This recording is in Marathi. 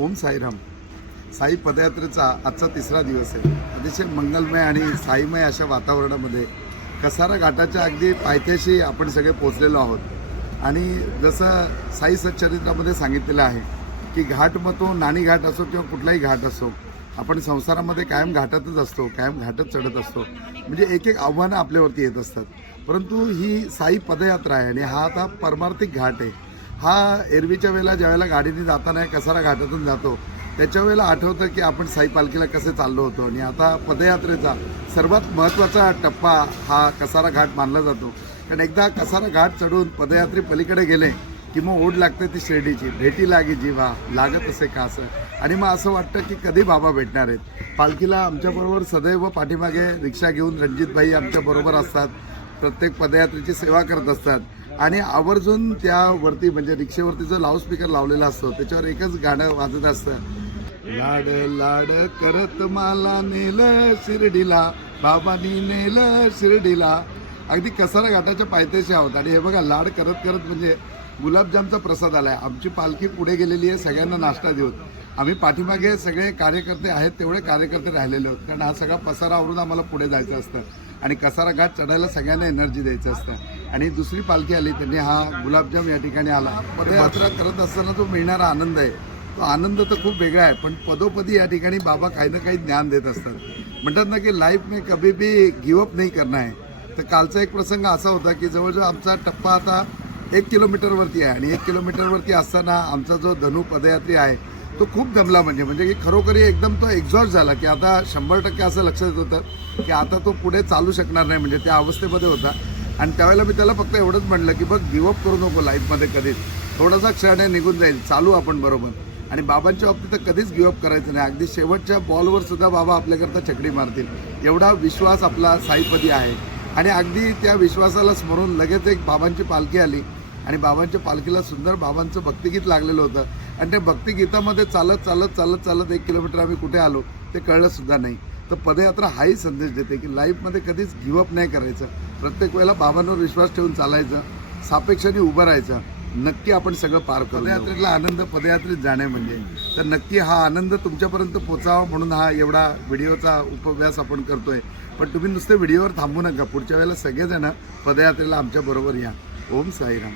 ओम साईराम. साई पदयात्रेचा आजचा तिसरा दिवस आहे. अतिशय मंगलमय आणि साईमय अशा वातावरणामध्ये कसारा घाटाच्या अगदी पायथ्याशी आपण सगळे पोचलेलो आहोत. आणि जसं साई सच्चरित्रामध्ये सांगितलेलं आहे की घाट मग तो नाणी घाट असो किंवा कुठलाही घाट असो आपण संसारामध्ये कायम घाटातच असतो कायम घाटच चढत असतो. म्हणजे एक एक आव्हानं आपल्यावरती येत असतात. परंतु ही साई पदयात्रा आहे आणि हा आता परमार्थिक घाट आहे. हा एरवीच्या वेळेला ज्यावेळेला गाडीने जाताना कसारा घाटातून जातो त्याच्या वेळेला आठवतं की आपण साई पालखीला कसे चाललो होतो. आणि आता पदयात्रेचा सर्वात महत्त्वाचा टप्पा हा कसारा घाट मानला जातो. कारण एकदा कसारा घाट चढून पदयात्रे पलीकडे गेले की मग ओढ लागते ती शिर्डीची. भेटी लागे जीवा लागत असे का असं आणि मग असं वाटतं की कधी बाबा भेटणार आहेत. पालखीला आमच्याबरोबर सदैव पाठीमागे रिक्षा घेऊन रणजितभाई आमच्याबरोबर असतात. प्रत्येक पदयात्रेची सेवा करत असतात. आणि आवर्जून त्यावरती म्हणजे रिक्षेवरती जो लाऊडस्पीकर लावलेला असतो त्याच्यावर एकच गाणं वाजत असतं. लाड लाड करत मला नेलं शिर्डीला बाबानी नेलं शिर्डीला. अगदी कसारा घाटाच्या पायथ्याशी आहोत. आणि हे बघा लाड करत करत म्हणजे गुलाबजामचा प्रसाद आलाय. आमची पालखी पुढे गेलेली आहे सगळ्यांना नाश्ता देऊन. आम्ही पाठीमागे सगळे कार्यकर्ते आहेत तेवढे कार्यकर्ते राहिलेले आहोत. कारण हा सगळा पसारा आवरून आम्हाला पुढे जायचं असतं. आणि कसारा घाट चढायला सगळ्यांना एनर्जी द्यायचं असतं. आणि दुसरी पालखी आली त्यांनी हा गुलाबजाम या ठिकाणी आला. पदयात्रा करत असताना जो मिळणारा आनंद आहे तो आनंद तर खूप वेगळा आहे पण पदोपदी या ठिकाणी बाबा काही ना काही ज्ञान देत असतात. म्हणतात ना की लाईफ मी कभी भी गिवअप नाही करणं आहे. तर कालचा एक प्रसंग असा होता की जवळजवळ आमचा टप्पा आता एक किलोमीटरवरती आहे आणि एक किलोमीटरवरती असताना आमचा जो धनु पदयात्री आहे तो खूप दमला म्हणजे म्हणजे की खरोखरी एकदम तो एक्झॉस्ट झाला की आता शंभर टक्के असं लक्षात येत होतं की आता तो पुढे चालू शकणार नाही म्हणजे त्या अवस्थेमध्ये होता. आणि त्यावेळेला मी त्याला फक्त एवढंच म्हटलं की बघ गिवअप करू नको लाईफमध्ये कधीच. थोडासा क्षण आहे निघून जाईल. चालू आपण बरोबर. आणि बाबांच्या बाबतीत तर कधीच गिवअप करायचं नाही. अगदी शेवटच्या बॉलवर सुद्धा बाबा आपल्याकरता छकडी मारतील. एवढा विश्वास आपला साईपदी आहे. आणि अगदी त्या विश्वासाला स्मरून लगेच एक बाबांची पालखी आली. आणि बाबांच्या पालखीला सुंदर बाबांचं भक्तिगीत लागलेलं होतं. आणि त्या भक्तिगीतामध्ये चालत चालत चालत चालत एक किलोमीटर आम्ही कुठे आलो ते कळलंसुद्धा नाही. तर पदयात्रा हाही संदेश देते की लाईफमध्ये कधीच गिवअप नाही करायचं. प्रत्येक वेळेला बाबांवर विश्वास ठेवून चालायचं. सापेक्षाने उभं राहायचं. नक्की आपण सगळं पार करू पदयात्रेला आनंद पदयात्रेत जाणे म्हणजे. तर नक्की हा आनंद तुमच्यापर्यंत पोचावा म्हणून हा एवढा व्हिडिओचा उपव्यास आपण करतोय. पण तुम्ही नुसते व्हिडिओवर थांबू नका. पुढच्या वेळेला सगळेजण पदयात्रेला आमच्याबरोबर या. ओम साईराम.